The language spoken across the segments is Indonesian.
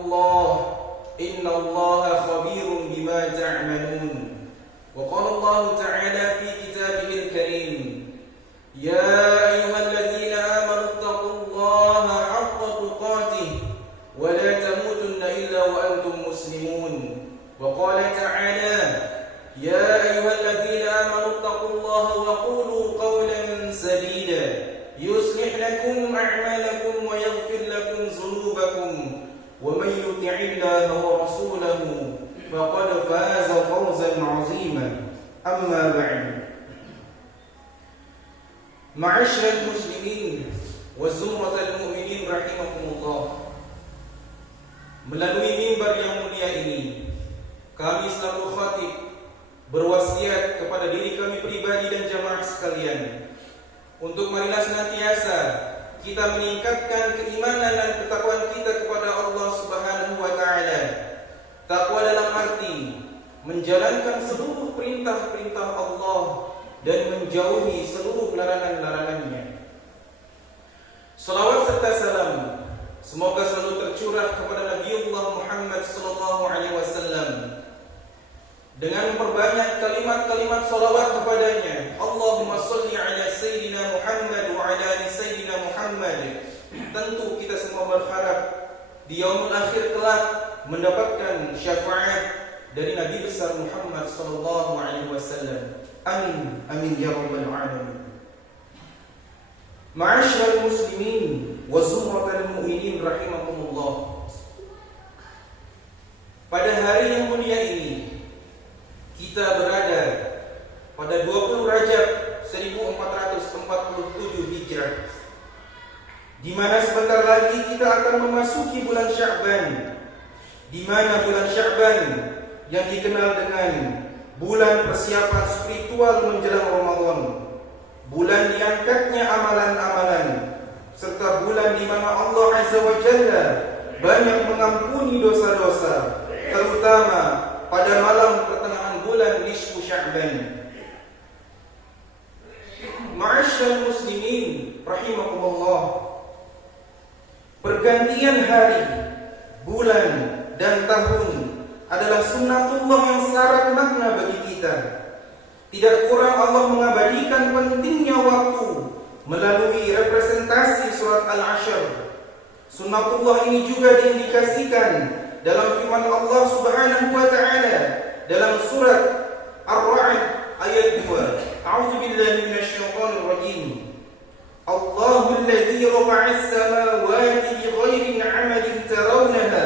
الله إن الله خبير بما تعملون. وقال الله تعالى في كتابه الكريم يا أيها الذين آمنوا اتقوا الله حق تقاته ولا تموتن إلا وأنتم مسلمون. وقال تعالى يا أيها الذين آمنوا اتقوا الله وقولوا قولا سديدا يصلح لكم أعمالكم ويغفر لكم ذنوبكم ومن يطع الله ورسوله فقد فاز فوزا عظيما. أما بعد، معاشر المسلمين وزمرة المؤمنين rahimakumullah. Melalui mimbar yang mulia ini, kami selaku khatib berwasiat kepada diri kami pribadi dan jamaah sekalian untuk marilah senantiasa kita meningkatkan keimanan dan ketakwaan kita kepada Allah Subhanahu wa taala. Takwa dalam arti menjalankan seluruh perintah-perintah Allah dan menjauhi seluruh larangan-larangannya. Salawat serta salam semoga selalu tercurah kepada Nabiullah Muhammad sallallahu alaihi wasallam dengan memperbanyak kalimat-kalimat salawat kepadanya. Allahumma salli ala Sayyidina Muhammad wa ala ali Sayyidina Muhammad. Tentu kita semua berharap di yaumul akhir kelak mendapatkan syafaat dari Nabi besar Muhammad sallallahu alaihi wasallam. Amin amin ya rabbal alamin. Ma'asyiral muslimin wa zumratal mu'minin rahimakumullah. Pada hari yang mulia ini kita berada pada 20 Rajab 1447 Hijrah, di mana sebentar lagi kita akan memasuki bulan Sya'ban, di mana bulan Sya'ban yang dikenal dengan bulan persiapan spiritual menjelang Ramadan, bulan diangkatnya amalan-amalan, serta bulan di mana Allah Azza wa Jalla banyak mengampuni dosa-dosa, terutama pada malam pertengahan bulan nisfu Sya'ban. Ma'asyiral muslimin rahimakumullah, pergantian hari, bulan dan tahun adalah sunnatullah yang syarat makna bagi kita. Tidak kurang Allah mengabadikan pentingnya waktu melalui representasi surat Al-Ashr. Sunnatullah ini juga diindikasikan dalam firman Allah Subhanahu wa taala dalam surat Ar-Ra'd ayat 2. A'udzu billahi minasyaitonir rajim. Allahu alladzi rafa'as samawati bighairi 'amadin tarawnaha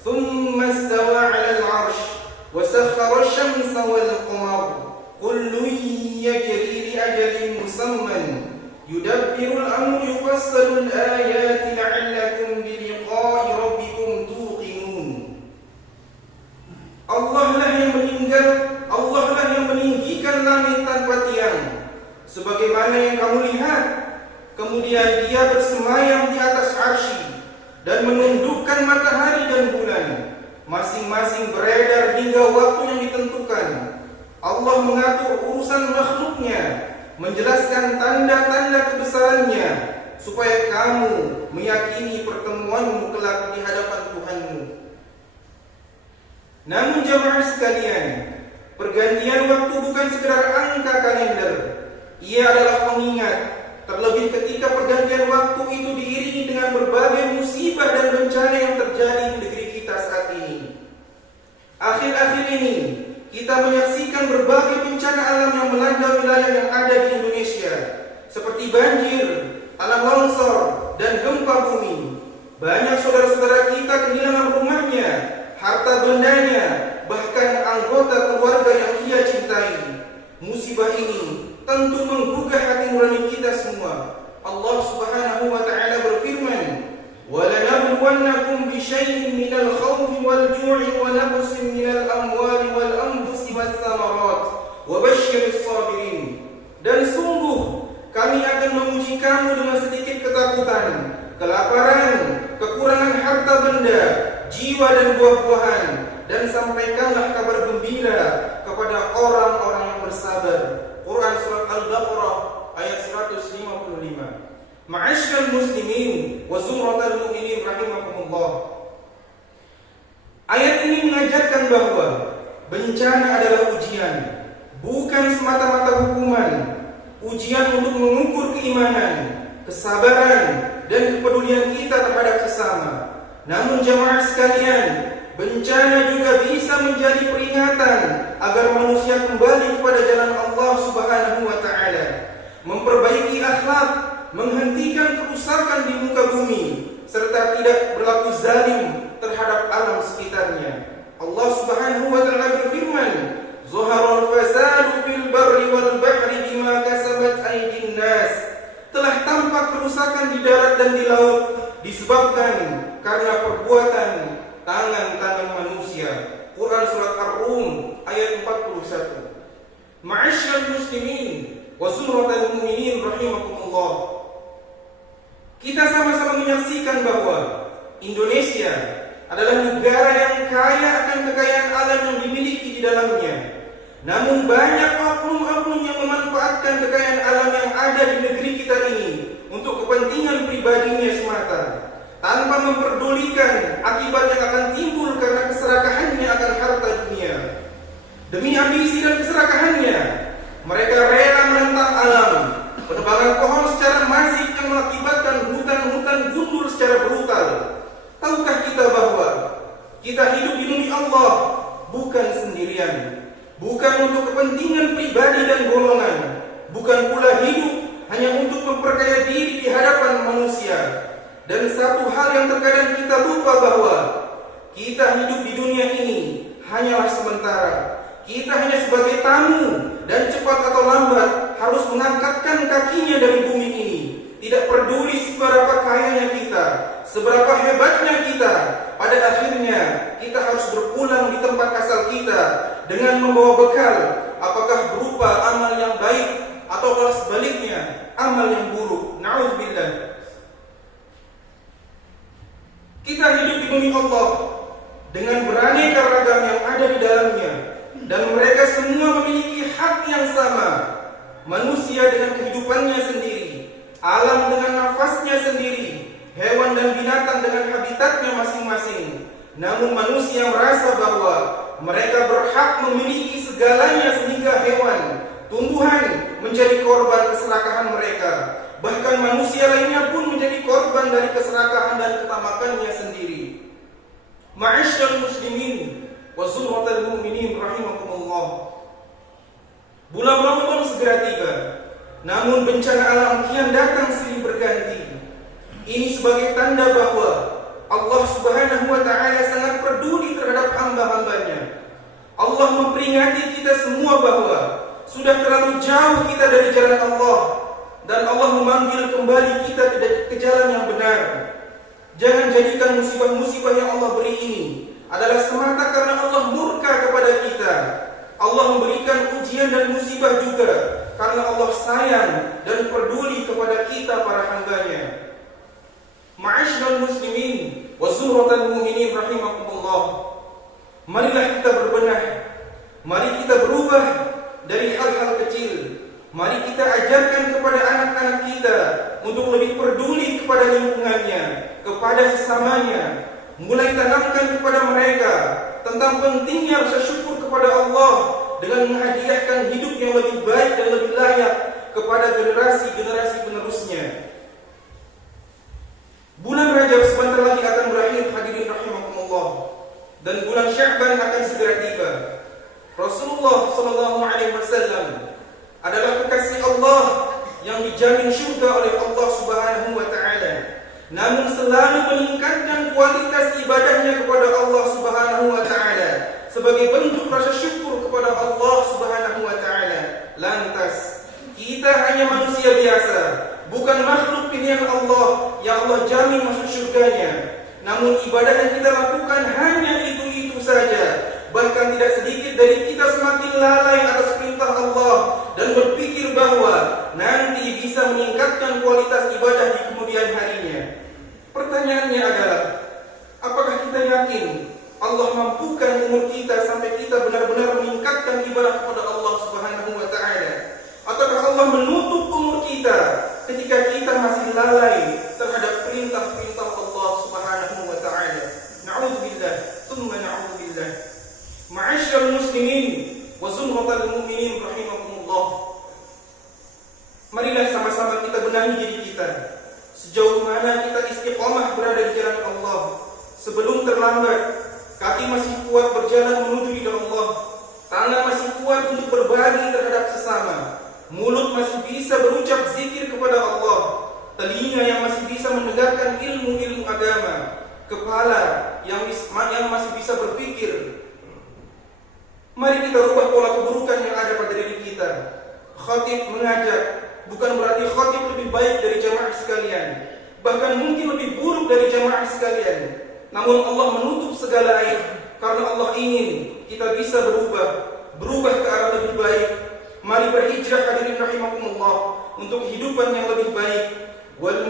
thumma istawa 'alal 'arsy wa sakhkhara asy-syamsa wal qamara kullun yajri li ajalin musamman yudabbirul amra yufassalul ayati la'allakum bi liqa'i rabbikum tuqinun. Allah lah yang meninggikan langit tanpa tiang, sebagaimana yang kamu lihat. Kemudian Dia bersemayam di atas arsy dan menundukkan matahari dan bulan, masing-masing beredar hingga waktu yang ditentukan. Allah mengatur urusan makhluknya, menjelaskan tanda-tanda kebesarannya, supaya kamu meyakini pertemuanmu kelak di hadapan Tuhanmu. Namun jamaah sekalian, pergantian waktu bukan sekedar angka kalender. Ia adalah pengingat, terlebih ketika pergantian waktu itu diiringi dengan berbagai musibah dan bencana yang terjadi di negeri kita saat ini. Akhir-akhir ini kita menyaksikan berbagai bencana alam yang melanda wilayah yang ada di Indonesia, seperti banjir, tanah longsor, dan gempa bumi. Banyak saudara-saudara kita kehilangan rumahnya, harta bendanya, bahkan anggota keluarga yang ia cintai. Musibah ini tentu menggugah hati nurani kita semua. Allah Subhanahu wa taala berfirman, "Wa lanabluwannakum bisyai'in minal khawfi wal ju'i wa naqsin minal amwali wal anfusi was thamarat wa basyyiris sabirin." Dan sungguh kami akan menguji kamu dengan sedikit ketakutan, kelaparan, kekurangan harta benda, jiwa dan buah-buahan, dan sampaikanlah kabar gembira kepada orang-orang yang bersabar. Quran surat Al-Baqarah ayat 155. Ma'asyiral muslimin wa zumratal mu'minin rahimakumullah. mengatakan bahwa bencana adalah ujian, bukan semata-mata hukuman. Ujian untuk mengukur keimanan, kesabaran, dan kepedulian kita terhadap sesama. Namun jamaah sekalian, bencana juga bisa menjadi peringatan agar manusia kembali kepada jalan Allah Subhanahu wa Ta'ala, memperbaiki akhlak, menghentikan kerusakan di muka bumi, serta tidak berlaku zalim terhadap alam sekitarnya. Allah Subhanahu wa Ta'ala berfirman, "Zaharal fasadu fil barri wal bahri bima kasabat aydin nas." Telah tampak kerusakan di darat dan di laut disebabkan karena perbuatan tangan-tangan manusia. Quran surat Ar-Rum ayat 41. Ma'asyiral muslimin wa zumratal mu'minin rahimakumullah. Kita sama-sama menyaksikan bahwa Indonesia adalah negara yang kaya akan kekayaan alam yang dimiliki di dalamnya. Namun banyak oknum-oknum yang memanfaatkan kekayaan alam yang ada di negeri kita ini untuk kepentingan pribadinya semata, tanpa memperdulikan akibat yang akan timbul karena keserakahannya akan harta dunia. Demi ambisi dan keserakahannya, mereka rela menentang alam, penebangan pohon secara masif yang mengakibatkan hutan-hutan gundul secara brutal. Tahukah kita bahwa kita hidup di bumi Allah bukan sendirian, bukan untuk kepentingan pribadi dan golongan, bukan pula hidup hanya untuk memperkaya diri di hadapan manusia. Dan satu hal yang terkadang kita lupa bahwa kita hidup di dunia ini hanyalah sementara. Kita hanya sebagai tamu dan cepat atau lambat harus mengangkatkan kakinya dari bumi ini. Tidak peduli seberapa kayanya kita, seberapa hebatnya kita, pada akhirnya kita harus berpulang di tempat asal kita dengan membawa bekal, apakah berupa amal yang baik atau kalau sebaliknya amal yang buruk. Na'udzubillah. Kita hidup di bumi Allah dengan beraneka ragam yang ada di dalamnya, dan mereka semua memiliki hak yang sama. Manusia dengan kehidupannya sendiri, alam dengan nafasnya sendiri, hewan dan binatang dengan habitatnya masing-masing. Namun manusia merasa bahwa mereka berhak memiliki segalanya, sehingga hewan, tumbuhan menjadi korban keserakahan mereka. Bahkan manusia lainnya pun menjadi korban dari keserakahan dan ketamakannya sendiri. Ma'asyiral muslimin wa zumratal mu'minin rahimakumullah. Bulan Ramadan segera tiba, namun bencana alam kian datang silih berganti. Ini sebagai tanda bahwa Allah Subhanahu wa Ta'ala sangat peduli terhadap hamba-hambanya. Allah memperingati kita semua bahwa sudah terlalu jauh kita dari jalan Allah, dan Allah memanggil kembali kita ke jalan yang benar. Jangan jadikan musibah-musibah yang Allah beri ini adalah semata karena Allah murka kepada kita. Allah memberikan ujian dan musibah juga karena Allah sayang dan peduli kepada kita para hambanya. Ma'asyiral muslimin wa zumratal mu'minin rahimakumullah. Marilah kita berbenah, mari kita berubah dari hal-hal kecil. Mari kita ajarkan kepada anak-anak kita untuk lebih peduli kepada lingkungannya, kepada sesamanya. Mulai tanamkan kepada mereka tentang pentingnya rasa syukur kepada Allah dengan menghadiahkan hidup yang lebih baik dan lebih layak kepada generasi-generasi penerusnya. Bulan Rajab sebentar lagi akan berakhir, hadirin rahimakumullah, dan bulan Sya'ban akan segera tiba. Rasulullah SAW adalah kekasih Allah yang dijamin syurga oleh Allah Subhanahu wa Ta'ala. Namun selalu meningkatkan kualitas ibadahnya kepada Allah Subhanahu wa Ta'ala sebagai bentuk rasa syukur kepada Allah Subhanahu wa Ta'ala. Lantas kita hanya manusia biasa, bukan makhluk pilihan Allah yang Allah jamin masuk syurganya. Namun ibadah yang kita lakukan hanya itu-itu saja. Bahkan tidak sedikit dari kita semakin lalai atas perintah Allah dan berpikir bahwa nanti bisa meningkatkan kualitas ibadah di kemudian harinya. Pertanyaannya adalah, apakah kita yakin Allah mampukan umur kita sampai kita benar-benar meningkatkan ibadah kepada Allah Subhanahu wa Ta'ala? Ataukah Allah menutup umur kita ketika kita masih lalai terhadap perintah-perintah Allah Subhanahu wa Ta'ala? Na'udzubillah, tsumma na'udzubillah. Ma'asyiral muslimin wa zumratal mu'minin rahimakumullah. Marilah sama-sama kita benahi diri kita. Sejauh mana kita istiqomah berada di jalan Allah. Sebelum terlambat, kaki masih kuat berjalan menuju ridha Allah. Tangan masih kuat untuk berbagi terhadap sesama. Mulut masih bisa berucap zikir kepada Allah. Telinga yang masih bisa mendengarkan ilmu-ilmu agama. Kepala yang masih bisa berpikir. Mari kita rubah pola keburukan yang ada pada diri kita. Khatib mengajak, bukan berarti khatib lebih baik dari jamaah sekalian. Bahkan mungkin lebih buruk dari jamaah sekalian. Namun Allah menutup segala aib karena Allah ingin kita bisa berubah ke arah lebih baik. Mari berhijrah hadirin rahimakumullah untuk kehidupan yang lebih baik. Wal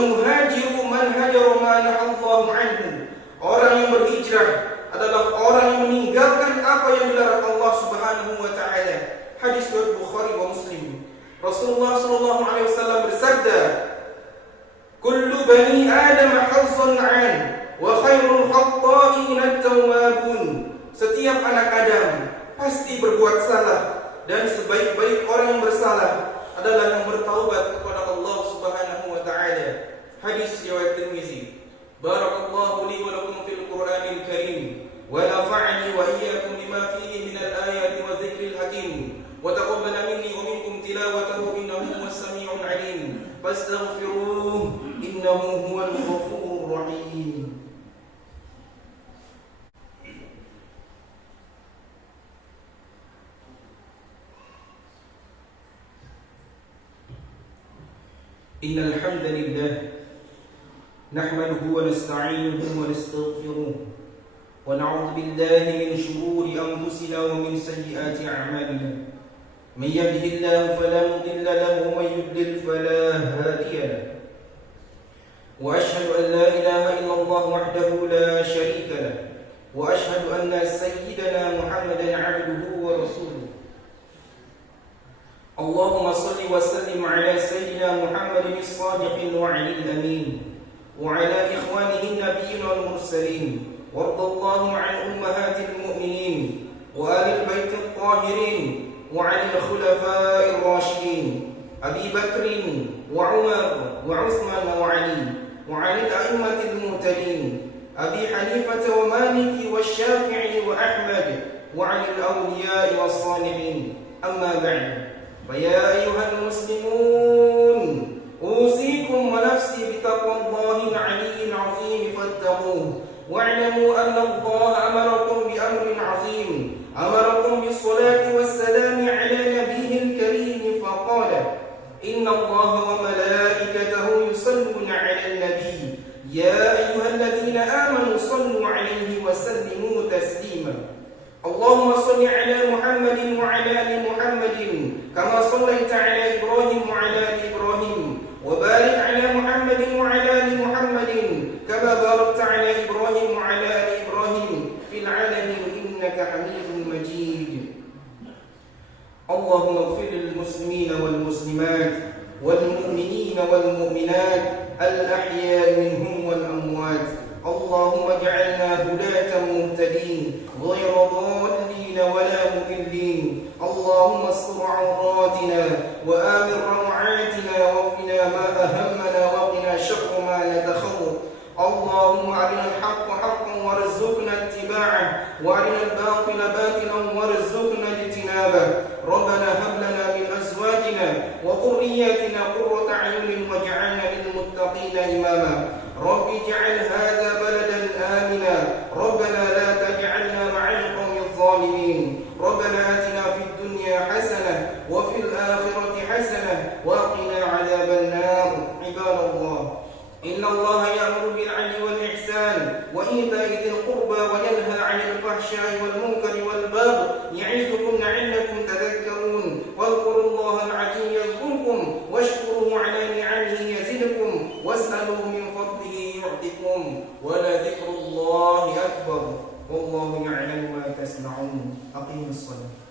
muhajiru man hajara ma nahallahu anhu. Orang yang berhijrah adalah orang yang meninggalkan apa yang dilarang Allah Subhanahu wa taala. Hadis riwayat Bukhari wa Muslim. Rasulullah sallallahu alaihi wasallam bersabda, "Kullu bani Adam hazzun 'an wa khairul khatta'in at-tawwabun." Setiap anak Adam pasti berbuat salah dan sebaik-baik orang yang bersalah adalah yang bertaubat kepada Allah Subhanahu wa taala. Hadis riwayat Tirmizi. Barakallahu li wa lakum fil Qur'anil Karim wa nafa'ani wa iyyakum bima fihi min al-ayati wa dzikril hakim wa taqabbala minni wa minkum tilawatahu innahu was-sami'ul 'alim. Fastaghfiruhu innahu huwal ghafurur rahim. Innal hamdalillah nahmaduhu wa nasta'inuhu wa nastaghfiruh wa na'udzu billahi min shururi anfusina wa min sayyiati a'malina. Man yahdihillahu fala mudilla lahu wa man yudlil fala hadiya lahu. Wa ashhadu an la ilaha illallah wahdahu la sharika lahu wa ashhadu anna sayyidana Muhammadan 'abduhu wa rasuluh. Allahumma salli wa sallim ala sayyidina Muhammadin as-sadiqil wa'dil amin وعلى إخوانه النبيين والمرسلين وارض اللهم عن أمهات المؤمنين وآل البيت الطاهرين وعن الخلفاء الراشدين أبي بكر وعمر وعثمان وعلي وعن الأئمة المهتدين أبي حنيفة ومالك والشافعي وأحمد وعن الأولياء والصالحين. أما بعد، فيا أيها المسلمون أوصيكم ونفسي بتقوى الله العلي العظيم فاتقوه واعلموا أن الله أمركم بأمر عظيم، أمركم بالصلاة والسلام على نبيه الكريم فقال: إن الله وملائكته يصلون على النبي يا أيها الذين آمنوا صلوا عليه وسلموا تسليما. اللهم صل على محمد وعلى آل محمد كما صليت على إبراهيم وعلى آل إبراهيم وبارك على محمد وعلى آل محمد كما باركت على إبراهيم وعلى آل إبراهيم في العالمين إنك حميد مجيد. اللهم اغفر للمسلمين والمسلمات والمؤمنين والمؤمنات الأحياء منهم والأموات. اللهم اجعلنا هداة مهتدين غير ضالين ولا مضلين. اللهم استر عوراتنا وآمن روعاتنا واقنا ما أهمنا وقنا شر ما نتخوف. اللهم أرنا الحق حقا وارزقنا اتباعه وأرنا الباطل باطلا وارزقنا اجتنابه. ربنا هب لنا من أزواجنا وذرياتنا قرة أعين واجعلنا للمتقين إماما. رب اجعل هذا بلدا آمنا. ربنا لا تجعلنا مع القوم الظالمين. ربنا آتنا في الدنيا حسنة وفي الآخرة حسنة وقنا عذاب النار. عباد الله، إن الله يأمر بالعدل والإحسان وإيتاء ذي القربى وينهى عن الفحشاء والمنكر والبغي يعظكم لعلكم تذكرون. واذكروا الله العظيم يذكركم واشكروه على نعمه يزدكم واسألوه من فضله يعطكم ولذكر الله أكبر والله يعلم ما تصنعون. أقيموا الصلاة.